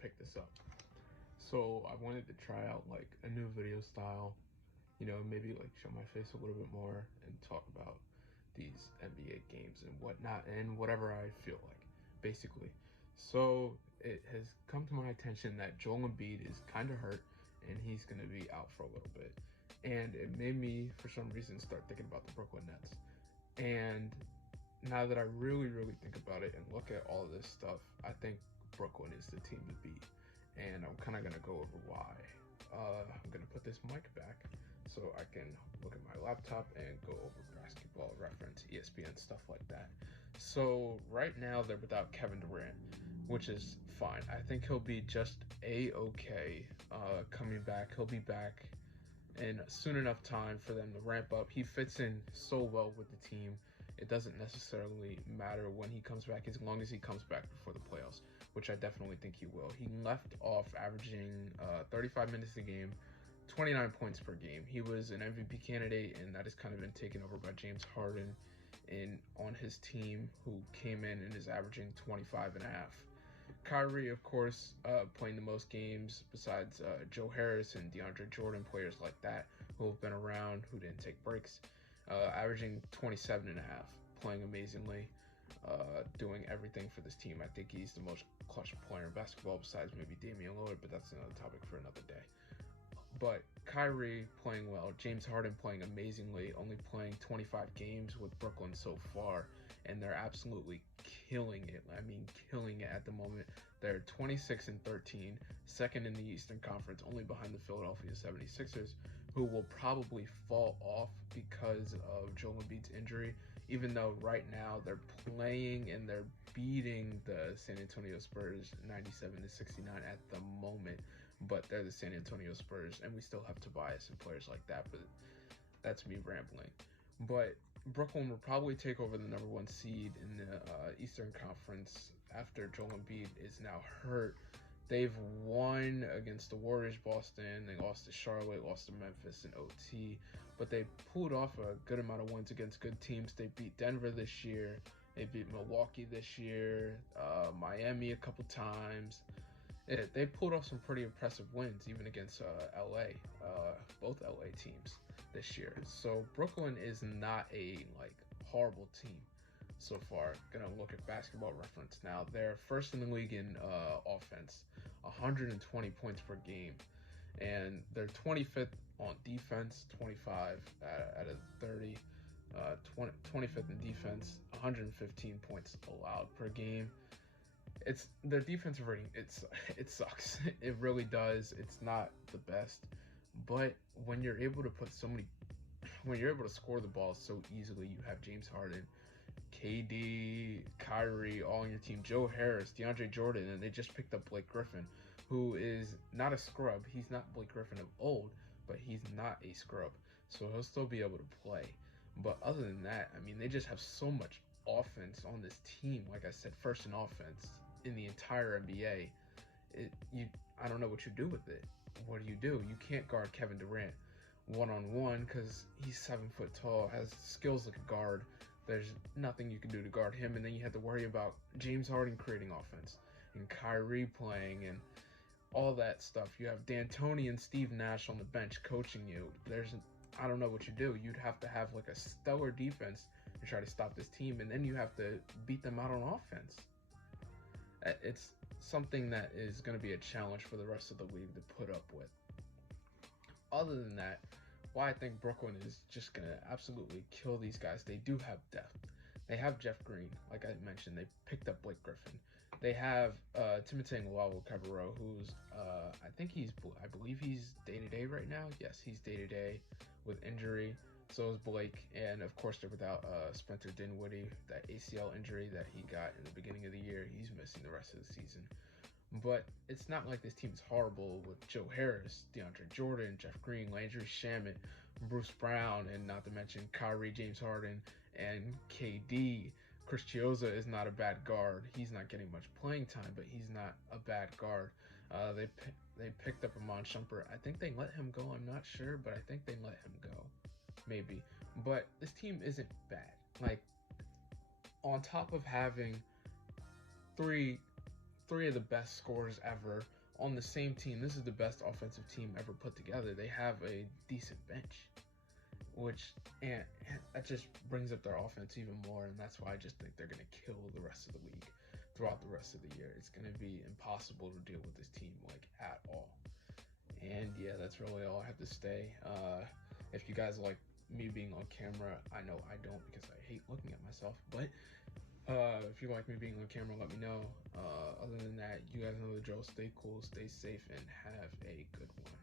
pick this up. So I wanted to try out like a new video style, maybe like show my face a little bit more and talk about these NBA games and whatnot and whatever I feel like, basically. So it has come to my attention that Joel Embiid is kind of hurt and he's going to be out for a little bit. And it made me, for some reason, start thinking about the Brooklyn Nets. And now that I really think about it and look at all of this stuff, I think Brooklyn is the team to beat. And I'm kind of going to go over why. I'm going to put this mic back so I can look at my laptop and go over Basketball Reference, ESPN, stuff like that. So right now they're without Kevin Durant, which is fine. I think he'll be just A-okay coming back. He'll be back in soon enough time for them to ramp up. He fits in so well with the team. It doesn't necessarily matter when he comes back as long as he comes back before the playoffs, which I definitely think he will. He left off averaging 35 minutes a game, 29 points per game. He was an MVP candidate, and that has kind of been taken over by James Harden on his team, who came in and is averaging 25 and a half. Kyrie, of course, playing the most games besides Joe Harris and DeAndre Jordan, players like that who have been around, who didn't take breaks, averaging 27 and a half, playing amazingly, doing everything for this team. I think he's the most clutch player in basketball besides maybe Damian Lillard, but that's another topic for another day. But Kyrie playing well, James Harden playing amazingly, only playing 25 games with Brooklyn so far, and they're absolutely killing it. I mean, killing it at the moment. They're 26-13, second in the Eastern Conference, only behind the Philadelphia 76ers, who will probably fall off because of Joel Embiid's injury, even though right now they're playing and they're beating the San Antonio Spurs 97-69 at the moment. But they're the San Antonio Spurs, and we still have Tobias and players like that, but that's me rambling. But Brooklyn will probably take over the number one seed in the Eastern Conference after Joel Embiid is now hurt. They've won against the Warriors, Boston. They lost to Charlotte, lost to Memphis in OT, but they pulled off a good amount of wins against good teams. They beat Denver this year. They beat Milwaukee this year, Miami a couple times. They pulled off some pretty impressive wins, even against LA, both LA teams this year. So Brooklyn is not a horrible team so far. Gonna look at Basketball Reference now. They're first in the league in offense, 120 points per game, and they're 25th on defense, 25 out of 30. 25th in defense, 115 points allowed per game. It's their defensive rating. It sucks. It really does. It's not the best, but when you're able to score the ball so easily, you have James Harden, KD, Kyrie all on your team, Joe Harris, DeAndre Jordan, and they just picked up Blake Griffin, who is not a scrub. He's not Blake Griffin of old, but he's not a scrub, so he'll still be able to play. But other than that, I mean, they just have so much offense on this team. Like I said, first in offense in the entire NBA. I don't know what you do with it. What do? You can't guard Kevin Durant one-on-one because he's 7 foot tall, has skills like a guard. There's nothing you can do to guard him, and then you have to worry about James Harden creating offense and Kyrie playing and all that stuff. You have D'Antoni and Steve Nash on the bench coaching you. I don't know what you do. You'd have to have like a stellar defense to try to stop this team, and then you have to beat them out on offense. It's something that is going to be a challenge for the rest of the league to put up with. Other than that, why I think Brooklyn is just going to absolutely kill these guys. They do have depth. They have Jeff Green, like I mentioned. They picked up Blake Griffin. They have Timothé Luwawu-Cabarrot, who's I believe he's day-to-day right now. Yes, he's day-to-day with injury. So is Blake, and of course they're without Spencer Dinwiddie, that ACL injury that he got in the beginning of the year. He's missing the rest of the season. But it's not like this team is horrible with Joe Harris, DeAndre Jordan, Jeff Green, Landry Shamet, Bruce Brown, and not to mention Kyrie, James Harden, and KD. Chris Chiozza is not a bad guard. He's not getting much playing time, but he's not a bad guard. They picked up Iman Shumpert. I think they let him go. I'm not sure, but I think they let him go. Maybe. But this team isn't bad. Like, on top of having three three of the best scorers ever on the same team. This is the best offensive team ever put together. They have a decent bench, which and that just brings up their offense even more, and that's why I just think they're going to kill the rest of the league throughout the rest of the year. It's going to be impossible to deal with this team like at all. And yeah, that's really all I have to say. If you guys like me being on camera, I know I don't because I hate looking at myself, but if you like me being on camera, let me know. Other than that, you guys know the drill. Stay cool, stay safe, and have a good one.